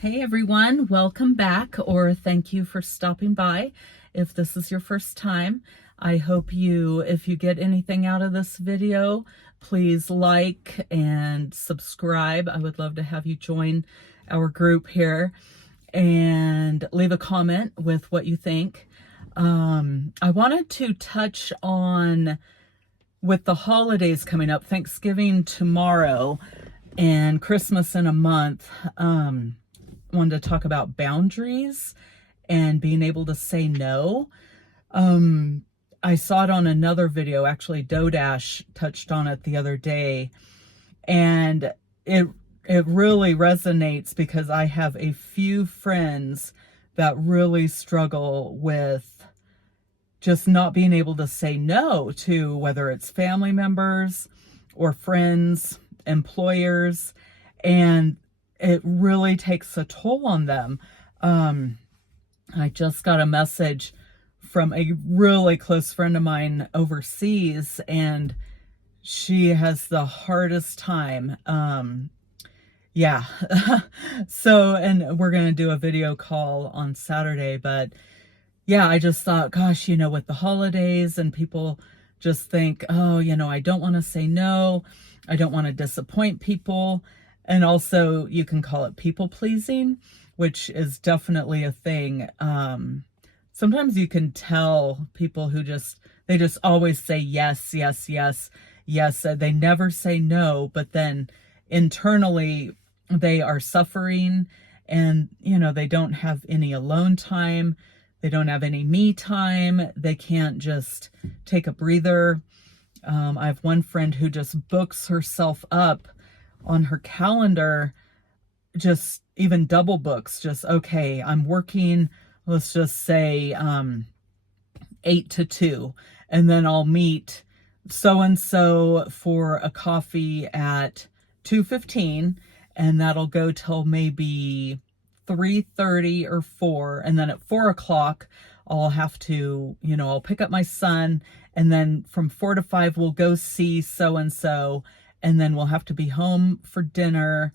Hey everyone, welcome back, or thank you for stopping by. If this is your first time, I hope if you get anything out of this video, please like and subscribe. I would love to have you join our group here and leave a comment with what you think. I wanted to touch on, with the holidays coming up, Thanksgiving tomorrow and Christmas in a month, wanted to talk about boundaries and being able to say no. I saw it on another video, actually Dodash touched on it the other day, and it really resonates because I have a few friends that really struggle with just not being able to say no to, whether it's family members or friends, employers, and it really takes a toll on them. I just got a message from a really close friend of mine overseas, and she has the hardest time. Yeah. So, and we're going to do a video call on Saturday, but yeah, I just thought, gosh, with the holidays and people just think, oh, I don't want to say no. I don't want to disappoint people. And also you can call it people pleasing, which is definitely a thing. Sometimes you can tell people who they just always say yes, yes, yes, yes. They never say no, but then internally they are suffering and, they don't have any alone time. They don't have any me time. They can't just take a breather. I have one friend who just books herself up on her calendar, just even double books, just, okay, I'm working, let's just say 8 to 2, and then I'll meet so-and-so for a coffee at 2:15, and that'll go till maybe 3:30 or 4, and then at 4 o'clock I'll have to, I'll pick up my son, and then from 4 to 5 we'll go see so-and-so, and then we'll have to be home for dinner.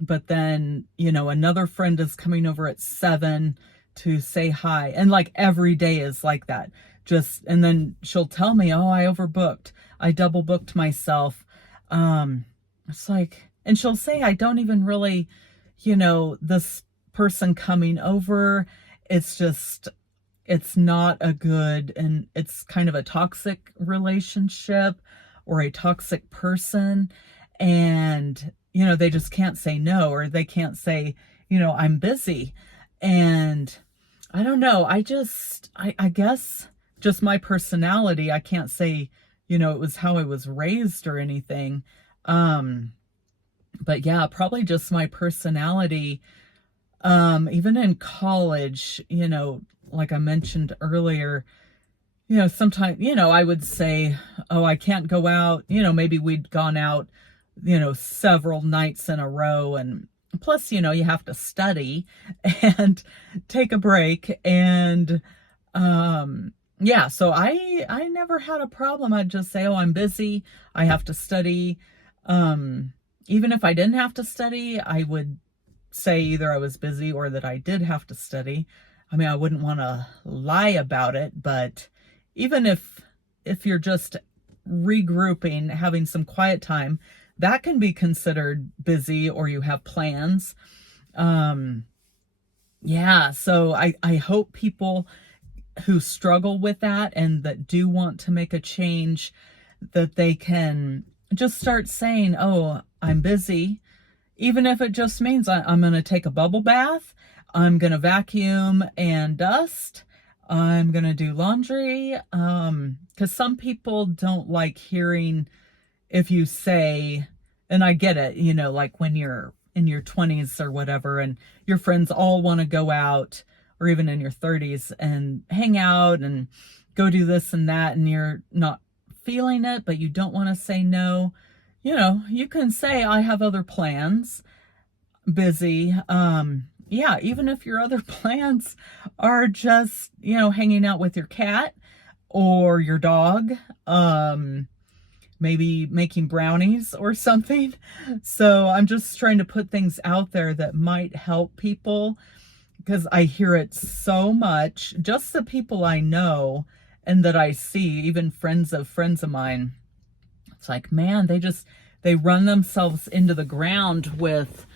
But then, another friend is coming over at 7 to say hi. And like every day is like that. And then she'll tell me, oh, I overbooked. I double booked myself. It's like, and she'll say, I don't even really, this person coming over, it's not a good, and it's kind of a toxic relationship or a toxic person, and they just can't say no, or they can't say, I'm busy. And I don't know, I guess just my personality, I can't say, it was how I was raised or anything. But yeah, probably just my personality. Even in college, like I mentioned earlier, sometimes, I would say, oh, I can't go out. Maybe we'd gone out, several nights in a row. And plus, you have to study and take a break. And, yeah, so I never had a problem. I'd just say, oh, I'm busy. I have to study. Even if I didn't have to study, I would say either I was busy or that I did have to study. I mean, I wouldn't want to lie about it, but even if you're just regrouping, having some quiet time, that can be considered busy, or you have plans. Yeah, so I hope people who struggle with that and that do want to make a change, that they can just start saying, oh, I'm busy. Even if it just means I'm going to take a bubble bath, I'm going to vacuum and dust, I'm going to do laundry. Because some people don't like hearing if you say, and I get it, like when you're in your 20s or whatever, and your friends all want to go out, or even in your 30s, and hang out and go do this and that, and you're not feeling it, but you don't want to say no. You can say, I have other plans, busy. Yeah, even if your other plans are just, hanging out with your cat or your dog, maybe making brownies or something. So I'm just trying to put things out there that might help people, because I hear it so much. Just the people I know and that I see, even friends of mine, it's like, man, they run themselves into the ground with,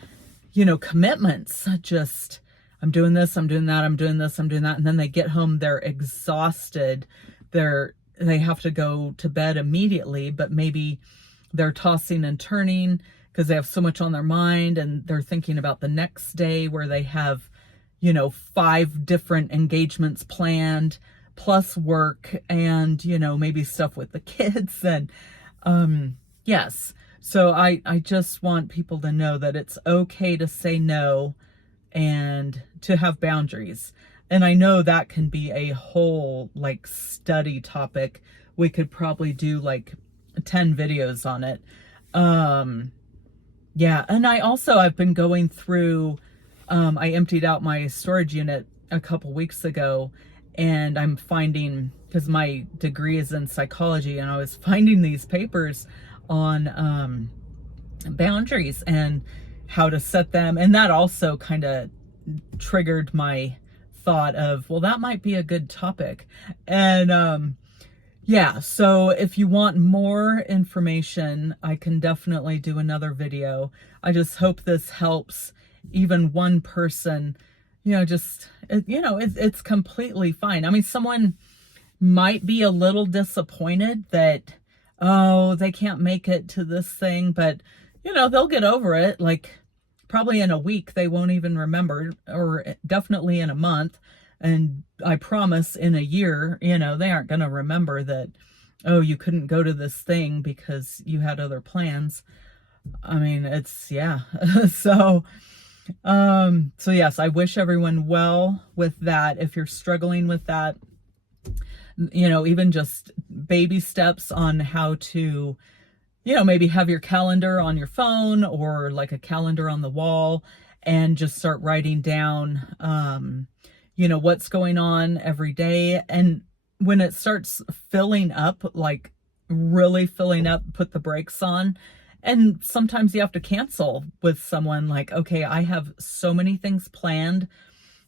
commitments. Just, I'm doing this, I'm doing that, I'm doing this, I'm doing that. And then they get home, they're exhausted. They have to go to bed immediately, but maybe they're tossing and turning because they have so much on their mind, and they're thinking about the next day where they have, 5 different engagements planned, plus work, and, maybe stuff with the kids. And yes. So I just want people to know that it's okay to say no and to have boundaries. And I know that can be a whole like study topic. We could probably do like 10 videos on it. Yeah. And I've been going through, I emptied out my storage unit a couple weeks ago, and I'm finding, because my degree is in psychology, and I was finding these papers on boundaries and how to set them. And that also kind of triggered my thought of, well, that might be a good topic. And yeah, so if you want more information, I can definitely do another video. I just hope this helps even one person. It's completely fine. I mean, someone might be a little disappointed that, oh, they can't make it to this thing, but they'll get over it. Like, probably in a week they won't even remember, or definitely in a month. And I promise in a year, they aren't going to remember that, oh, you couldn't go to this thing because you had other plans. I mean, yeah. So yes, I wish everyone well with that. If you're struggling with that, even just baby steps on how to, maybe have your calendar on your phone, or like a calendar on the wall, and just start writing down, what's going on every day. And when it starts filling up, like really filling up, put the brakes on. And sometimes you have to cancel with someone, like, okay, I have so many things planned,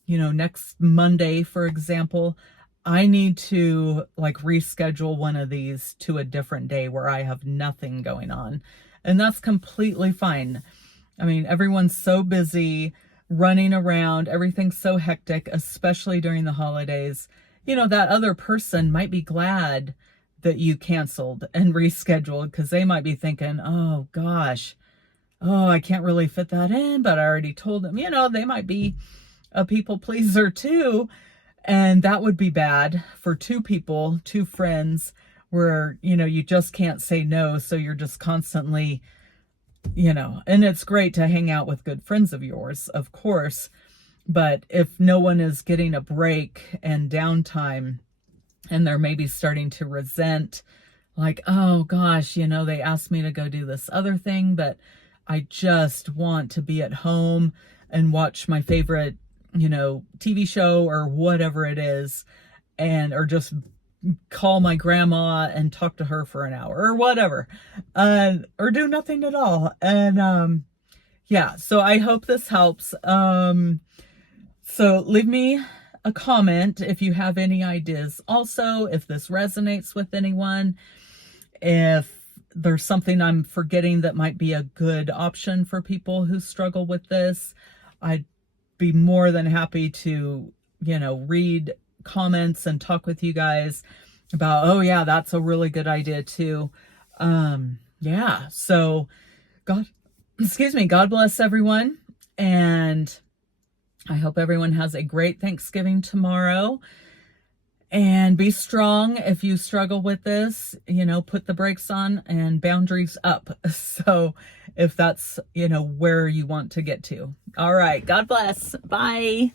next Monday, for example, I need to like reschedule one of these to a different day where I have nothing going on. And that's completely fine. I mean, everyone's so busy running around, everything's so hectic, especially during the holidays. That other person might be glad that you canceled and rescheduled, because they might be thinking, oh gosh, oh, I can't really fit that in, but I already told them. They might be a people pleaser too. And that would be bad for 2 people, 2 friends, where, you just can't say no. So you're just constantly, and it's great to hang out with good friends of yours, of course. But if no one is getting a break and downtime, and they're maybe starting to resent, like, oh gosh, they asked me to go do this other thing, but I just want to be at home and watch my favorite, TV show or whatever it is, or just call my grandma and talk to her for an hour or whatever, or do nothing at all. And yeah, so I hope this helps. So leave me a comment if you have any ideas. Also, if this resonates with anyone, if there's something I'm forgetting that might be a good option for people who struggle with this, I'd be more than happy to, read comments and talk with you guys about, oh yeah, that's a really good idea too. Yeah, so God bless everyone. And I hope everyone has a great Thanksgiving tomorrow. And be strong if you struggle with this, put the brakes on and boundaries up. So if that's, where you want to get to. All right. God bless. Bye.